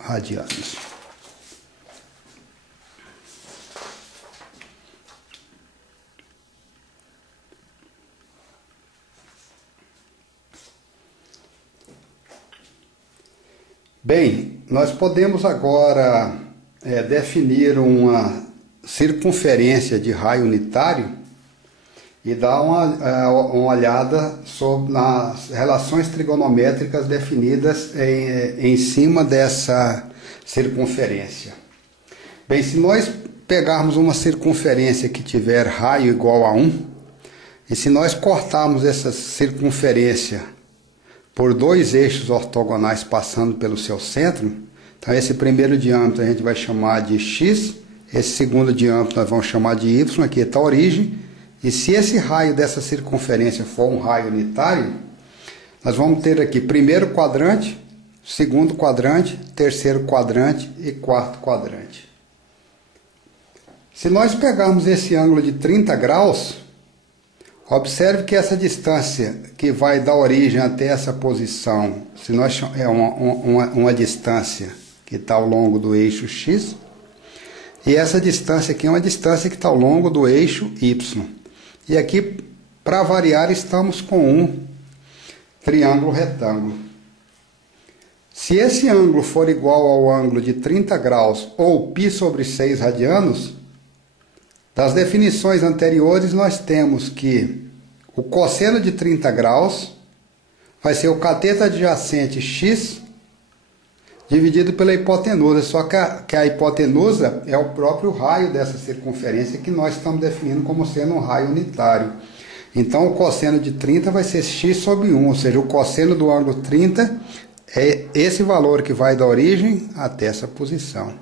radianos. Bem, nós podemos agora definir uma circunferência de raio unitário e dar uma olhada sobre as relações trigonométricas definidas em cima dessa circunferência. Bem, se nós pegarmos uma circunferência que tiver raio igual a 1, e se nós cortarmos essa circunferência por dois eixos ortogonais passando pelo seu centro, então esse primeiro diâmetro a gente vai chamar de x, esse segundo diâmetro nós vamos chamar de y, aqui está a origem, e se esse raio dessa circunferência for um raio unitário, nós vamos ter aqui primeiro quadrante, segundo quadrante, terceiro quadrante e quarto quadrante. Se nós pegarmos esse ângulo de 30 graus, observe que essa distância que vai da origem até essa posição, se nós é uma distância que está ao longo do eixo x, e essa distância aqui é uma distância que está ao longo do eixo y. E aqui, para variar, estamos com um triângulo retângulo. Se esse ângulo for igual ao ângulo de 30 graus ou π sobre 6 radianos, das definições anteriores nós temos que o cosseno de 30 graus vai ser o cateto adjacente x dividido pela hipotenusa, só que a hipotenusa é o próprio raio dessa circunferência que nós estamos definindo como sendo um raio unitário. Então o cosseno de 30 vai ser x sobre 1, ou seja, o cosseno do ângulo 30 é esse valor que vai da origem até essa posição.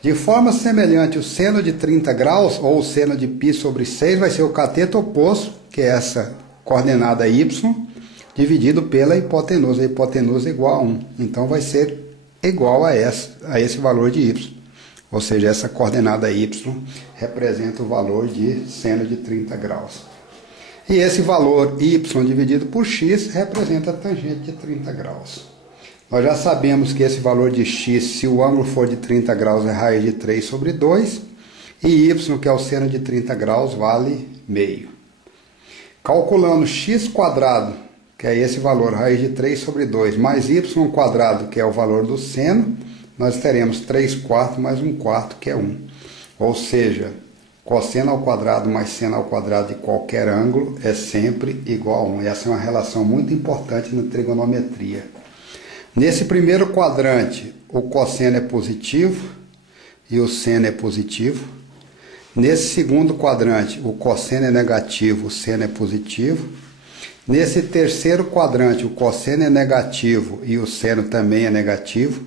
De forma semelhante, o seno de 30 graus, ou o seno de π sobre 6, vai ser o cateto oposto, que é essa coordenada y, dividido pela hipotenusa. A hipotenusa é igual a 1. Então vai ser igual a esse valor de y. Ou seja, essa coordenada y representa o valor de seno de 30 graus. E esse valor y dividido por x representa a tangente de 30 graus. Nós já sabemos que esse valor de x, se o ângulo for de 30 graus, é raiz de 3 sobre 2. E y, que é o seno de 30 graus, vale meio. Calculando x quadrado, que é esse valor, raiz de 3 sobre 2, mais y quadrado, que é o valor do seno, nós teremos 3 quartos mais 1 quarto, que é 1. Ou seja, cosseno ao quadrado mais seno ao quadrado de qualquer ângulo é sempre igual a 1. Essa é uma relação muito importante na trigonometria. Nesse primeiro quadrante, o cosseno é positivo e o seno é positivo. Nesse segundo quadrante, o cosseno é negativo, o seno é positivo. Nesse terceiro quadrante, o cosseno é negativo e o seno também é negativo.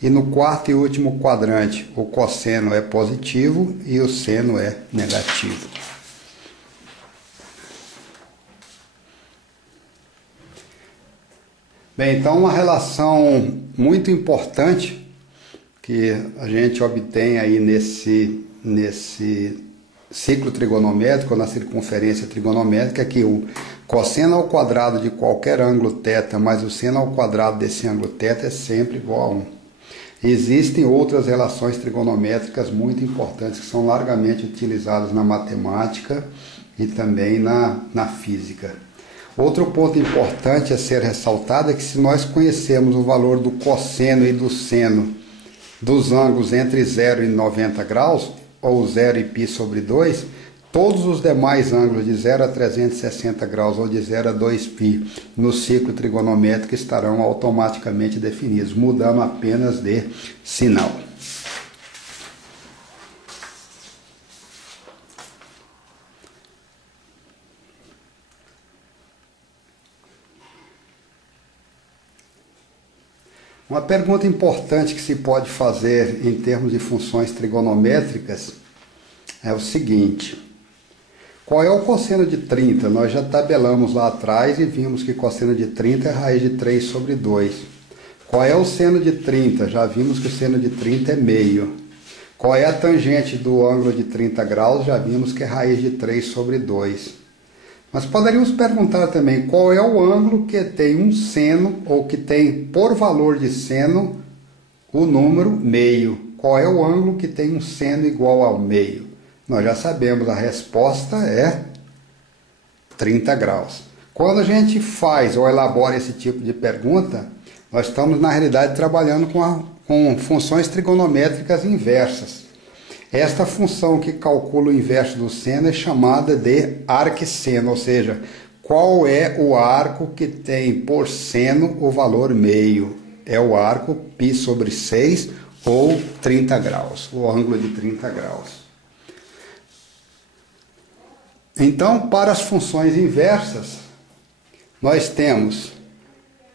E no quarto e último quadrante, o cosseno é positivo e o seno é negativo. Bem, então uma relação muito importante que a gente obtém aí nesse ciclo trigonométrico, na circunferência trigonométrica, é que o cosseno ao quadrado de qualquer ângulo θ mais o seno ao quadrado desse ângulo θ é sempre igual a 1. Existem outras relações trigonométricas muito importantes que são largamente utilizadas na matemática e também na física. Outro ponto importante a ser ressaltado é que se nós conhecemos o valor do cosseno e do seno dos ângulos entre 0 e 90 graus, ou 0 e π sobre 2, todos os demais ângulos de 0 a 360 graus ou de 0 a 2π no ciclo trigonométrico estarão automaticamente definidos, mudando apenas de sinal. Uma pergunta importante que se pode fazer em termos de funções trigonométricas é o seguinte: qual é o cosseno de 30? Nós já tabelamos lá atrás e vimos que cosseno de 30 é raiz de 3 sobre 2. Qual é o seno de 30? Já vimos que o seno de 30 é meio. Qual é a tangente do ângulo de 30 graus? Já vimos que é raiz de 3 sobre 2. Mas poderíamos perguntar também qual é o ângulo que tem um seno, ou que tem por valor de seno o número meio. Qual é o ângulo que tem um seno igual ao meio? Nós já sabemos, a resposta é 30 graus. Quando a gente faz ou elabora esse tipo de pergunta, nós estamos na realidade trabalhando com funções trigonométricas inversas. Esta função que calcula o inverso do seno é chamada de arcseno, ou seja, qual é o arco que tem por seno o valor meio? É o arco π sobre 6 ou 30 graus, o ângulo de 30 graus. Então, para as funções inversas, nós temos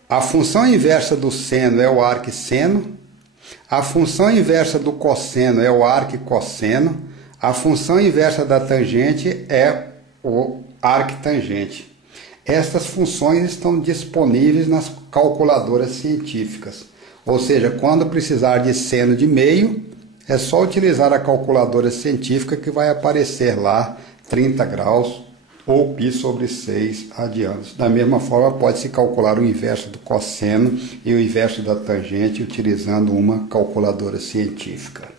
a função inversa do seno é o arcseno, a função inversa do cosseno é o arquicosseno, a função inversa da tangente é o arctangente. Estas funções estão disponíveis nas calculadoras científicas. Ou seja, quando precisar de seno de meio, é só utilizar a calculadora científica que vai aparecer lá 30 graus ou π sobre 6 radianos. Da mesma forma, pode-se calcular o inverso do cosseno e o inverso da tangente utilizando uma calculadora científica.